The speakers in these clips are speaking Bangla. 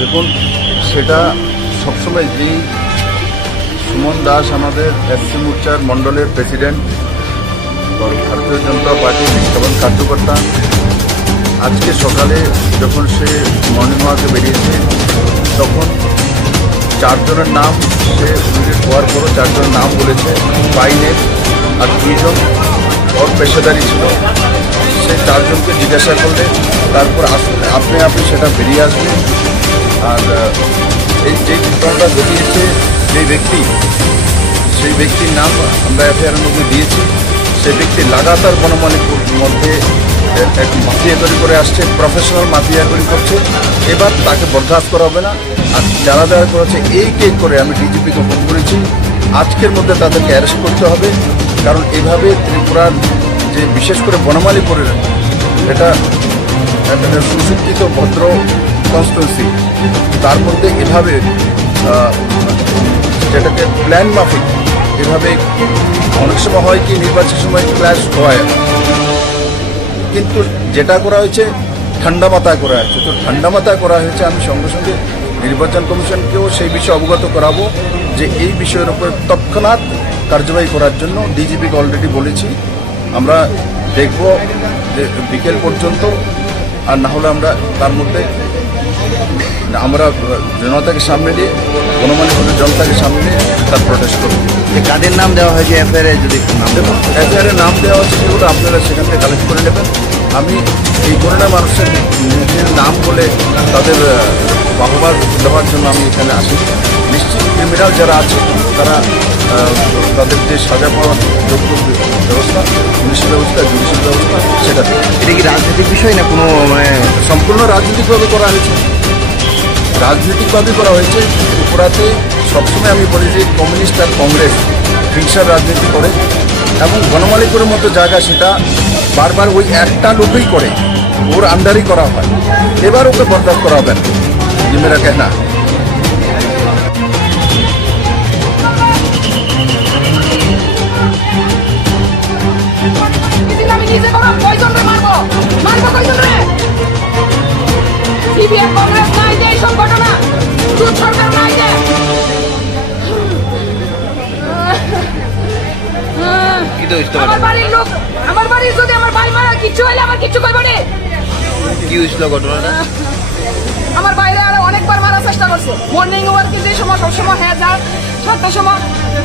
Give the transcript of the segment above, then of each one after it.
দেখুন, সেটা সবসময় যেই সুমন দাস আমাদের এসসি মোর্চার মণ্ডলের প্রেসিডেন্ট, ভারতীয় জনতা পার্টির নিষ্ঠাবান কার্যকর্তা, আজকে সকালে যখন সে মর্নিং ওয়াকে বেরিয়েছে তখন 4 জনের নাম সে ভিজিট হওয়ার পরও 4 জনের নাম বলেছে বাইনের, আর 2 জন ওর পেশাদারি ছিল। সে 4 জনকে জিজ্ঞাসা করলে তারপর আপনি সেটা বেরিয়ে আসবে। আর এই যে ঘটনাটা ঘটিয়েছে সেই ব্যক্তির নাম আমরা এফআইআরের মধ্যে দিয়েছি। সেই ব্যক্তি লাগাতার বনমালীর মধ্যে এক মাফিয়াগরি করে আসছে, প্রফেশনাল মাফিয়াগরি করছে। এবার তাকে বরখাস্ত করা হবে না। আর যারা করেছে এই কেস করে আমি ডিজিপিকে ফোন করেছি, আজকের মধ্যে তাদেরকে অ্যারেস্ট করতে হবে। কারণ এভাবে ত্রিপুরার যে বিশেষ করে বনমালীপুরের এটা সুশিক্ষিত ভদ্র কনস্টিটুয়েন্সি, তার মধ্যে এভাবে যেটাকে প্ল্যান মাফিক এভাবে অনেক সময় হয় কি নির্বাচনের সময় ক্ল্যাশ হয়, কিন্তু যেটা করা হয়েছে ঠান্ডা মাথায় করা হয়েছে। তো ঠান্ডা মাথায় করা হয়েছে। আমি সঙ্গে সঙ্গে নির্বাচন কমিশনকেও সেই বিষয়ে অবগত করাবো যে এই বিষয়ের উপর তৎক্ষণাৎ কার্যবাহী করার জন্য ডিজিপিকে অলরেডি বলেছি। আমরা দেখব যে বিকেল পর্যন্ত, আর না হলে আমরা তার মধ্যে আমরা জনতাকে সামনে দিয়ে বনমালীপুরের জনতাকে সামনে নিয়ে তার প্রটেস্ট করব। কাদের নাম দেওয়া হয়েছে এফআইআরে? যদি নাম দেবো, এফআইআরে নাম দেওয়া হচ্ছে যেগুলো আপনারা সেখান থেকে কালেক্ট করে নেবেন। আমি এই ধরনের মানুষের নিজের নাম বলে তাদের বাহবা দেওয়ার জন্য আমি এখানে আসি। নিশ্চিত ক্রিমিনাল যারা আছে তারা তাদের যে সাজা পাওয়ার যোগ্য ব্যবস্থা, পুলিশ ব্যবস্থা, জুডিশিয়াল ব্যবস্থা, সেটা এটা কি রাজনৈতিক বিষয় না কোনো সম্পূর্ণ রাজনৈতিকভাবে করা হয়েছে? রাজনৈতিকভাবে করা হয়েছে। ত্রিপুরাতে সবসময় আমি বলি যে কমিউনিস্ট আর কংগ্রেস হিংসার রাজনীতি করে, এবং বনমালীপুরের মতো জায়গা সেটা বারবার ওই একটা লোকই করে, ওর আন্ডারই করা হয়। এবার ওকে বরদাস্ত করা হবে না, যে মেরা কেনা। আমার বাড়ির লোক, আমার বাড়ির যদি আমার ভাই মারা কিছু হইলে আমার কিছু কইব না। কি হয়েছিল ঘটনাটা? আমার বাইরে আরো অনেকবার মারার চেষ্টা করছে। মর্নিং ওয়ার্কে যে সময় সবসময় হ্যাঁ যায় 7টার সময়,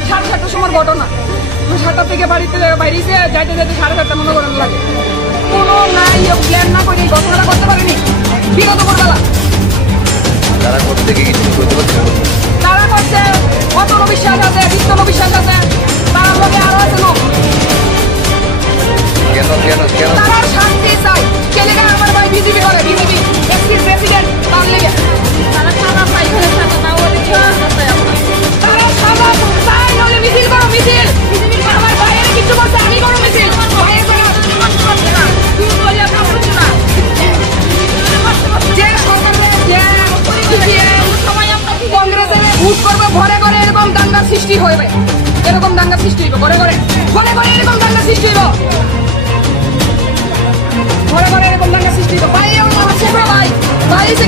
7:30টার সময় ঘটনা। 7টা থেকে বাড়িতে বাইরেছে, যাইতে যাইতে 7:30 মনে করেন লাগে। কোনো নাই প্ল্যান না করে ঘটনাটা করতে পারিনি। বিগত করবেলা তারা করতে গিয়ে কিছু করতে পারছে, তারা করছে। অতন বিশ্বাস আছে, বিত্তন বিশ্বাস আছে, তারা লোকে আরো আছে লোক। তারা শান্তি চাই। কেলে আমার ভাই বিজেপি করে, বিজেপি এক্সিস প্রেসিডেন্ট, তার লেগে তারা সাদা পাই করে সাদা পাও, তারা সাদা চাই। নলে মিছিল করো, মিছিল। আমার ভাইয়ের কিছু বলছে, আমি করো মিছিল। ভাইয়ের করে তুই বলিয়া কাম করছো না। যে সরকারে যে কংগ্রেসের ভোট করবে ঘরে ঘরে, এরকম দাঙ্গার সৃষ্টি হইবে। এরকম দাঙ্গার সৃষ্টি হইবে ঘরে ঘরে, ঘরে ঘরে এরকম দাঙ্গার সৃষ্টি হইব। ঘরে ঘরে এরকম দাঙ্গার সৃষ্টি হইব। ভাই আমার ছোট ভাই, ভাই এসে